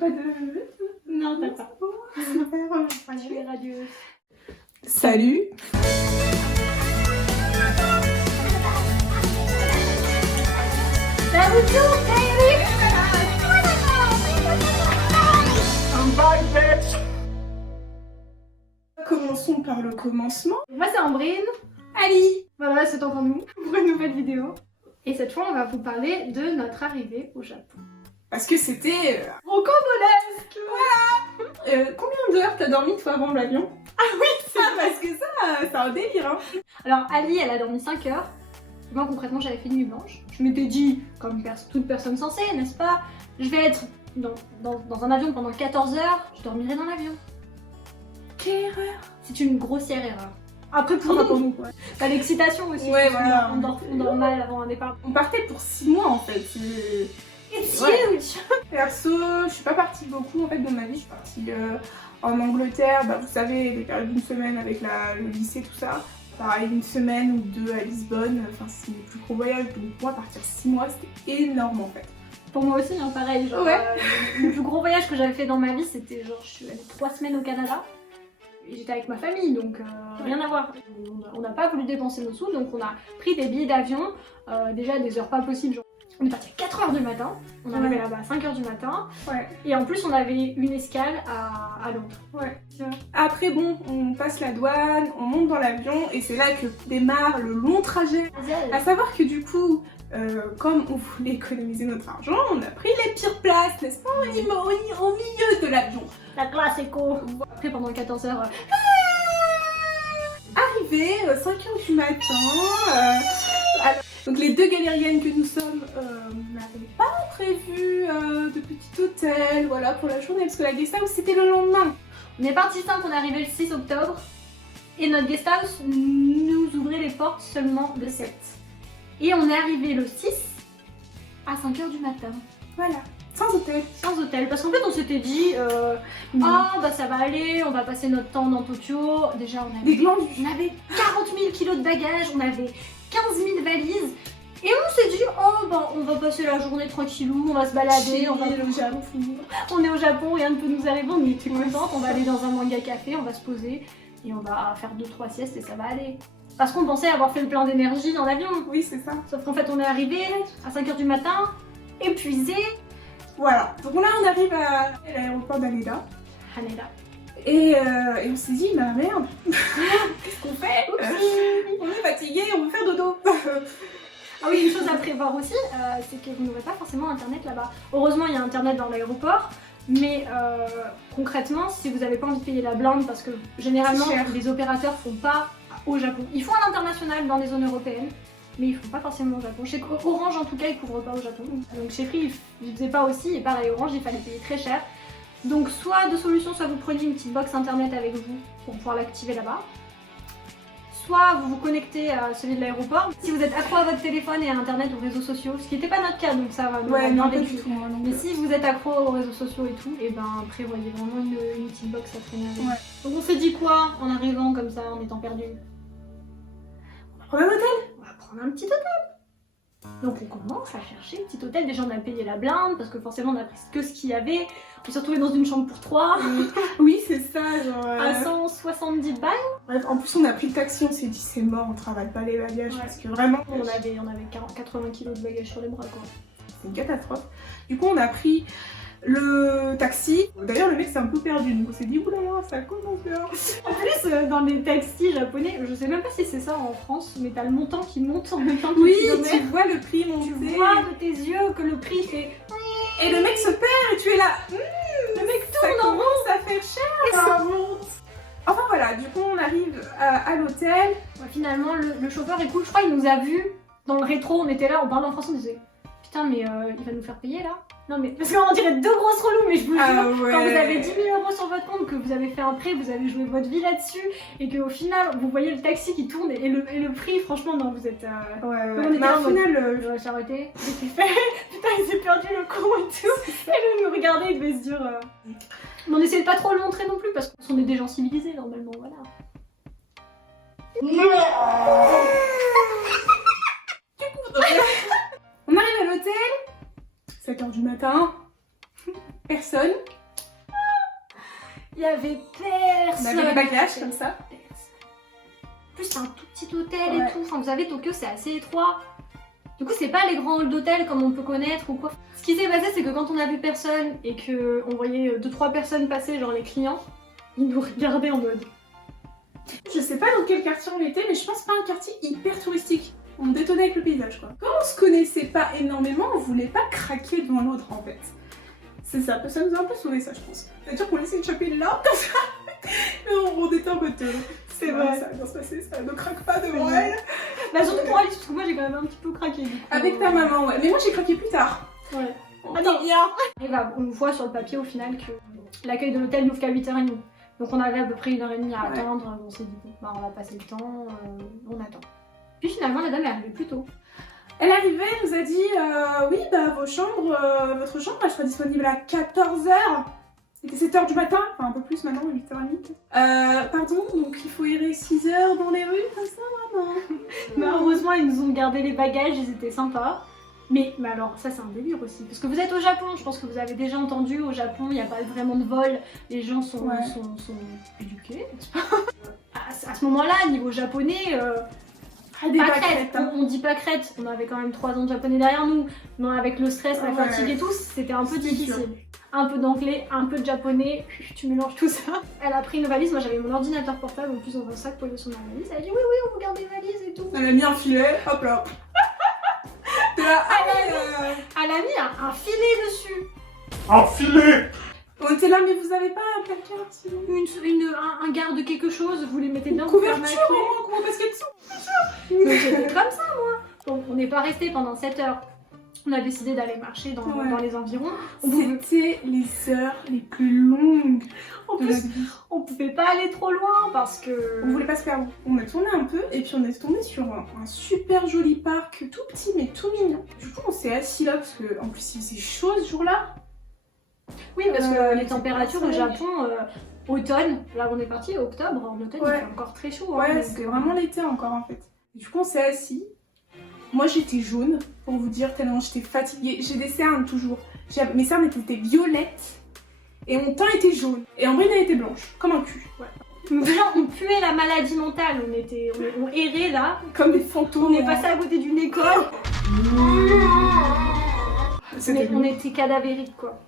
pas de... Non, t'as pas. Super. Je suis radieuse. Salut. La retour, baby. I'm back, bitch. Commençons par le commencement. Moi, c'est Ambrine. Ali. Voilà, c'est encore nous pour une nouvelle vidéo. Et cette fois, on va vous parler de notre arrivée au Japon. Parce que c'était... Rocambolesque. combien d'heures t'as dormi toi avant l'avion? Ah oui, c'est parce que ça, c'est un délire, hein. Alors, Ali, elle a dormi 5 heures. Moi, concrètement, j'avais fait nuit blanche. Je m'étais dit, comme toute personne sensée, n'est-ce pas, je vais être dans un avion pendant 14 heures, je dormirai dans l'avion. Quelle erreur. C'est une grossière erreur. Après, pour nous, quoi. T'as l'excitation aussi. Ouais, parce voilà. On dort mal avant un départ. On partait pour 6 mois en fait. It's Ouais. huge. Perso, je suis pas partie beaucoup en fait dans ma vie. Je suis partie en Angleterre, bah, vous savez, des périodes d'une semaine avec le lycée, tout ça. Pareil, une semaine ou deux à Lisbonne. Enfin, c'est le plus gros voyage. Donc, moi, partir 6 mois, c'était énorme en fait. Pour moi aussi, hein, pareil. Genre, Ouais. Le plus gros voyage que j'avais fait dans ma vie, c'était genre, je suis allée 3 semaines au Canada. Et j'étais avec ma famille, donc rien à voir. On n'a pas voulu dépenser nos sous, donc on a pris des billets d'avion, déjà à des heures pas possibles. Genre, on est parti à 4h du matin, on est arrivé là-bas à 5h du matin, Ouais. et en plus on avait une escale à Londres. Ouais. Après, bon, on passe la douane, on monte dans l'avion et c'est là que démarre le long trajet. À savoir que du coup, comme on voulait économiser notre argent, on a pris les pires places, n'est-ce pas, au milieu de l'avion. La classe éco. Après pendant 14 heures, Arrivé, 5h du matin, donc les deux galériennes que nous sommes n'avaient pas prévu de petit hôtel, voilà, pour la journée, parce que la guest house c'était le lendemain. on est parti simple, on est arrivé le 6 octobre, et notre guest house nous ouvrait les portes seulement le 7. Et on est arrivé le 6 à 5h du matin. Voilà, sans hôtel. Sans hôtel, parce qu'en fait on s'était dit ah bah ça va aller, on va passer notre temps dans Tokyo. Déjà Des glandus. on avait 40 000 kilos de bagages, on avait 15 000 valises. Et on s'est dit oh bah on va passer la journée tranquillou, on va se balader, on va au Japon. on est au Japon, rien ne peut nous arriver, on était contente, on va aller dans un manga café, on va se poser et on va faire 2-3 siestes et ça va aller. Parce qu'on pensait avoir fait le plein d'énergie dans l'avion. Oui, c'est ça. Sauf qu'en fait on est arrivé à 5h du matin, épuisé. Voilà, donc là on arrive à l'aéroport d'Haneda Haneda. et on s'est dit, bah merde, qu'est-ce qu'on fait? On est fatigué, on veut faire dodo. Ah oui, une chose à prévoir aussi, c'est que vous n'aurez pas forcément internet là-bas. Heureusement, il y a internet dans l'aéroport, mais concrètement, si vous n'avez pas envie de payer la blinde, parce que généralement, C'est cher. les opérateurs font pas au Japon. Ils font à l'international dans les zones européennes, mais ils font pas forcément au Japon. Chez Orange, en tout cas, ils couvrent pas au Japon. Donc chez Free, ils faisaient pas aussi, et pareil, Orange, il fallait payer très cher. Donc soit deux solutions, soit vous prenez une petite box internet avec vous pour pouvoir l'activer là-bas. Soit vous vous connectez à celui de l'aéroport. Si vous êtes accro à votre téléphone et à internet, aux réseaux sociaux, ce qui n'était pas notre cas, donc ça va. Ouais, on a non, bien pas vécu. du tout, moi, non. Mais si vous êtes accro aux réseaux sociaux et tout, et ben prévoyez vraiment une petite box à traîner avec. Ouais. Donc on s'est dit quoi en arrivant comme ça, en étant perdu? On va prendre un hôtel. On va prendre un petit hôtel. Donc on commence à chercher un petit hôtel. Déjà on a payé la blinde parce que forcément on a pris que ce qu'il y avait. On s'est retrouvé dans une chambre pour 3 Oui, c'est ça, genre... à 170 balles. Bref, en plus on a pris le taxi, on s'est dit c'est mort, on travaille pas les bagages, Ouais. parce que vraiment, On avait 80 kilos de bagages sur les bras quoi. c'est une catastrophe. Du coup on a pris le taxi. D'ailleurs le mec s'est un peu perdu, donc on s'est dit oulala, ça commence bien. En plus, dans les taxis japonais, je sais même pas si c'est ça en France, mais t'as le montant qui monte en même temps que Oui, le kilomètre. tu vois le prix monter. Tu vois de tes yeux que le prix fait. Et le mec se perd et tu es là. Le mec Ça tourne en rond commence à faire cher. et ça monte. Enfin voilà, du coup on arrive à l'hôtel. Ouais, finalement, le chauffeur est cool. Je crois qu'il nous a vus dans le rétro. On était là, on parlait en français, on disait putain, mais il va nous faire payer là. Non, mais parce qu'on dirait deux grosses relous, mais je vous jure, ouais. quand vous avez 10 000 € sur votre compte, que vous avez fait un prêt, vous avez joué votre vie là-dessus, et qu'au final, vous voyez le taxi qui tourne et le prix, franchement, non, vous êtes. Ouais, On était mais là en au mode- final, Je vais s'arrêter. Qu'est-ce qu'il fait? Putain, il s'est perdu le con et tout. Et lui, il nous regardait, il devait se dire. Mais on essayait de pas trop le montrer non plus, parce qu'on est des gens civilisés normalement, voilà. on arrive à l'hôtel, 7h du matin. Personne. Il y avait On personne. avait des bagages comme ça. En plus, c'est un tout petit hôtel Ouais. et tout. Enfin, vous savez, Tokyo, c'est assez étroit. Du coup, c'est pas les grands halls d'hôtel comme on peut connaître ou quoi. Ce qui s'est passé, c'est que quand on a vu personne et qu'on voyait 2-3 personnes passer, genre les clients, ils nous regardaient en mode. Je sais pas dans quel quartier on était, mais je pense pas un quartier hyper touristique. On détonnait avec le paysage, quoi. Comme on se connaissait pas énormément, on voulait pas craquer devant l'autre, en fait. C'est ça, ça nous a un peu sauvé, ça, je pense. C'est-à-dire qu'on laissait échapper là, comme ça. Et on était en mode. C'est vrai, ça va bien se passer, ça ne craque pas devant elle. Bah, surtout pour Alice, parce que moi j'ai quand même un petit peu craqué. Du coup. Avec ta maman, ouais. Mais moi j'ai craqué plus tard. Ouais. Attends, bien. Et bah, on voit sur le papier au final que l'accueil de l'hôtel n'ouvre qu'à 8h30. Donc on avait à peu près 1h30 à attendre. On s'est dit, bon, bah, on va passer le temps, on attend. Puis finalement, la dame est arrivée plus tôt. Elle arrivait, elle nous a dit oui, bah votre chambre elle sera disponible à 14h. Il était 7h du matin, enfin un peu plus maintenant, 8h30. Pardon, donc il faut errer 6h dans les rues, comme ça, maman. Mais heureusement, ils nous ont gardé les bagages, ils étaient sympas. Mais alors, ça c'est un délire aussi. Parce que vous êtes au Japon, je pense que vous avez déjà entendu, au Japon, il n'y a pas vraiment de vol. Les gens sont éduqués, n'est-ce pas? À ce moment-là, niveau japonais, des pas pâquerettes, crête. hein. On dit pas crête, on avait quand même 3 ans de japonais derrière nous. Mais avec le stress, la fatigue et tout, c'était un peu difficile. Un peu d'anglais, un peu de japonais, tu mélanges tout ça. Elle a pris une valise, moi j'avais mon ordinateur portable en plus dans un sac posé sur ma valise. Elle a dit oui, on vous garde les valises et tout. Elle a mis un filet, hop là. T'es là, Elle a mis un filet dessus. Un filet! On était là, mais vous avez pas un placard, sinon. Un garde quelque chose, vous les mettez bien. Couverture, au moins, qu'on parce qu'elles sont. Donc j'étais comme ça moi. Donc on n'est pas resté pendant 7 heures. On a décidé d'aller marcher dans les environs. C'était les heures les plus longues. En plus, on pouvait pas aller trop loin parce que... On voulait pas se perdre. On a tourné un peu et puis on est tombé sur un super joli parc, tout petit mais tout mignon. Du coup on s'est assis là parce que en plus il faisait chaud ce jour-là. Oui, parce que les températures au Japon, automne, là on est parti octobre, en automne il fait encore très chaud. Ouais, hein, c'était vraiment l'été encore en fait. Et du coup on s'est assis. Moi j'étais jaune, pour vous dire, tellement j'étais fatiguée. J'ai des cernes toujours. Mes cernes étaient violettes et mon teint était jaune. Et Ambrine elle était blanche, comme un cul. Ouais. Donc déjà on puait la maladie mentale, on errait là. Comme des fantômes. On est passé à côté d'une école. On était cadavériques quoi.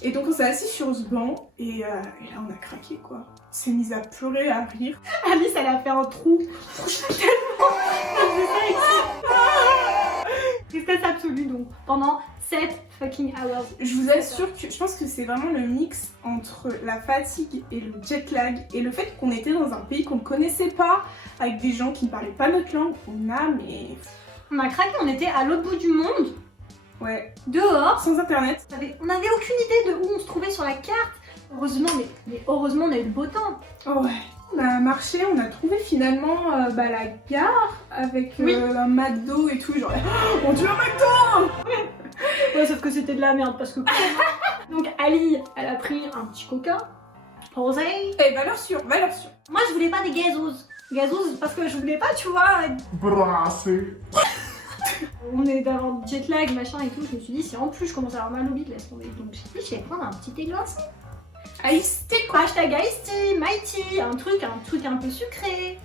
Et donc on s'est assis sur ce banc et là on a craqué quoi. On s'est mis à pleurer, à rire. Alice elle a fait un trou. Tristesse absolue donc pendant 7 fucking hours. Je vous assure que je pense que c'est vraiment le mix entre la fatigue et le jet lag et le fait qu'on était dans un pays qu'on ne connaissait pas, avec des gens qui ne parlaient pas notre langue. On a craqué, on était à l'autre bout du monde. Ouais. Dehors. Sans internet. On n'avait aucune idée de où on se trouvait sur la carte. Heureusement, mais heureusement on a eu le beau temps. Oh ouais. On a marché, on a trouvé finalement la gare avec un McDo et tout. Genre, oh, on dit un McDo. Ouais, sauf que c'était de la merde parce que. Donc Ali, elle a pris un petit coca. Rosé. Eh, valeur sûre, valeur sûre. Moi je voulais pas des gazeuses. Gazeuses parce que je voulais pas, tu vois. Brasser. On est d'avoir du jet lag, machin et tout. Je me suis dit, si en plus je commence à avoir mal au bide, laisse tomber. Donc j'ai dit, je vais prendre un petit thé glacé. Ice tea quoi. Hashtag Ice tea, My tea, un truc un peu sucré.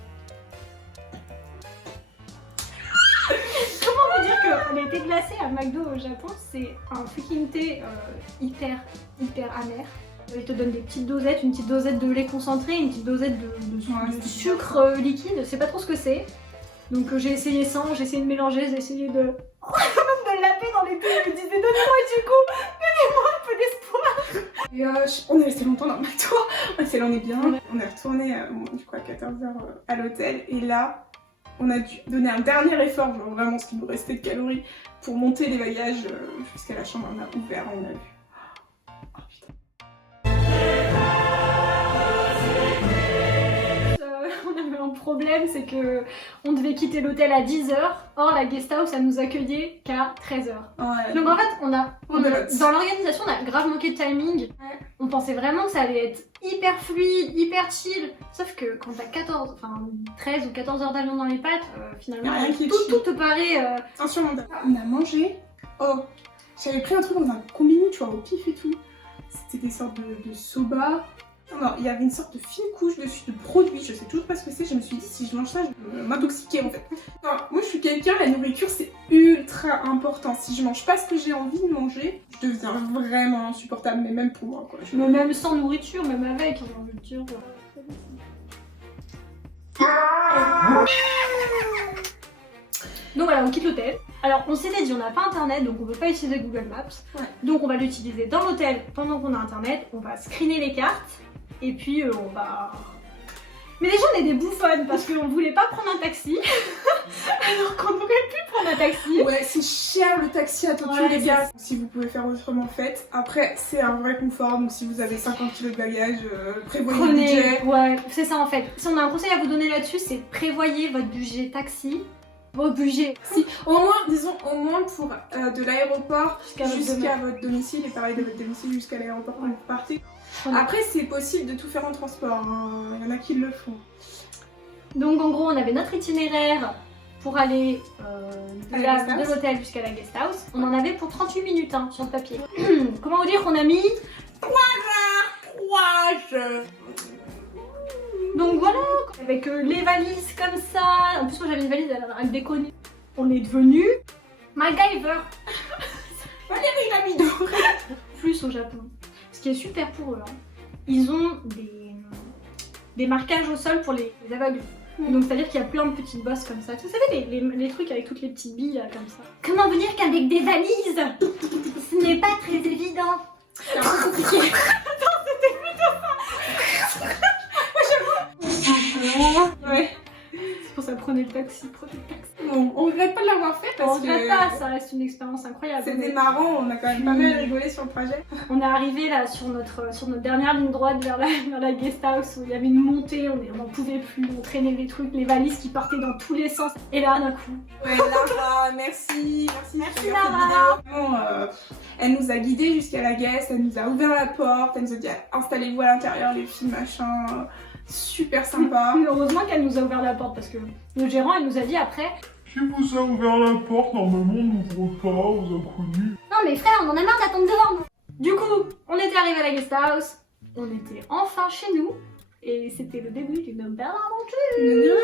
Comment vous dire que les thés glacés à McDo au Japon, c'est un freaking thé hyper amer. Ils te donnent des petites dosettes, une petite dosette de lait concentré, une petite dosette de sucre liquide, je sais pas trop ce que c'est. Donc j'ai essayé sans, j'ai essayé de mélanger, j'ai essayé de laper dans les thés, je me disais donnez-moi du coup, donnez-moi un peu d'espoir. Et on est resté longtemps dans le McDo, on est bien. On est retourné du coup à 14h à l'hôtel et là on a dû donner un dernier effort, genre vraiment ce qui nous restait de calories pour monter les bagages jusqu'à la chambre. On a ouvert, on a vu. Oh putain. On avait un problème, c'est que on devait quitter l'hôtel à 10h, or la guest house elle nous accueillait qu'à 13h. Ouais. Donc en fait, dans l'organisation on a grave manqué de timing. Ouais. On pensait vraiment que ça allait être hyper fluide, hyper chill. Sauf que quand t'as 13 ou 14 heures d'avion dans les pattes, finalement tout te paraît insurmontable. On a mangé. Oh, j'avais pris un truc dans un combini, tu vois, au pif et tout. des sortes de soba. Non, il y avait une sorte de fine couche dessus de produits, je sais toujours pas ce que c'est, je me suis dit si je mange ça, je vais m'intoxiquer en fait. Non, moi je suis quelqu'un, la nourriture c'est ultra important. Si je mange pas ce que j'ai envie de manger, je deviens vraiment insupportable, mais même pour moi quoi. Mais même sans nourriture, même avec, j'ai envie de dire. Donc voilà, on quitte l'hôtel. Alors on s'était dit on n'a pas internet donc on peut pas utiliser Google Maps. Ouais. Donc on va l'utiliser dans l'hôtel pendant qu'on a internet, on va screener les cartes et puis on va... Mais déjà on est des bouffonnes parce qu'on voulait pas prendre un taxi alors qu'on aurait pu prendre un taxi. Ouais, c'est cher le taxi à Tokyo Ouais, les gars. Si vous pouvez faire autrement, faites. Après, c'est un vrai confort, donc si vous avez 50 kg de bagages, prévoyez le budget. Ouais, c'est ça en fait. Si on a un conseil à vous donner là-dessus, c'est prévoyez votre budget taxi. Vos budgets. Si, au moins, disons, au moins pour de l'aéroport Jusqu'à votre domicile et pareil de votre domicile jusqu'à l'aéroport quand vous partez. Après, c'est possible de tout faire en transport, hein. Il y en a qui le font. Donc en gros, on avait notre itinéraire pour aller de l'hôtel jusqu'à la guest house. On en avait pour 38 minutes hein, sur le papier. Comment vous dire qu'on a mis 3 heures. Donc voilà, avec les valises comme ça. En plus, moi j'avais une valise, elle déconnait. On est devenu MacGyver. Valérie Lamido. Plus au Japon. Ce qui est super pour eux. Hein. Ils ont des marquages au sol pour les aveugles. Donc c'est à dire qu'il y a plein de petites bosses comme ça. Vous savez les trucs avec toutes les petites billes là, comme ça. Comment vous dire qu'avec des valises, ce n'est pas très évident. C'est un peu compliqué. Ouais. C'est pour ça prenez le taxi, Bon, on regrette pas de l'avoir fait On parce regrette que pas, ça reste une expérience incroyable. c'était marrant, on a quand même pas mal rigolé sur le trajet. On est arrivé là sur notre dernière ligne droite vers la guest house où il y avait une montée, on n'en pouvait plus, on traînait des trucs, les valises qui partaient dans tous les sens. Et là d'un coup. Ouais, Lara, merci Merci, pour Lara. cette vidéo. Vraiment, elle nous a guidés jusqu'à la guest, elle nous a ouvert la porte, elle nous a dit installez-vous à l'intérieur les filles machin. Super sympa. Heureusement qu'elle nous a ouvert la porte parce que le gérant il nous a dit après. Qui vous a ouvert la porte? Normalement, on n'ouvre pas aux inconnus. Non mais frère, on en a marre d'attendre dehors nous. Du coup, on était arrivé à la guest house, on était enfin chez nous et c'était le début d'une belle aventure.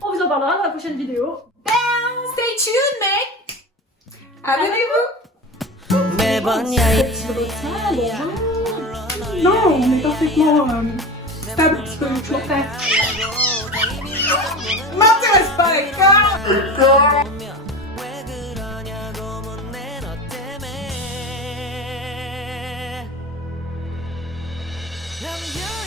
On vous en parlera dans la prochaine vidéo. Stay tuned, mec. Abonnez-vous. Non, on est parfaitement stable psychologiquement. M'intéresse pas, d'accord? 남겨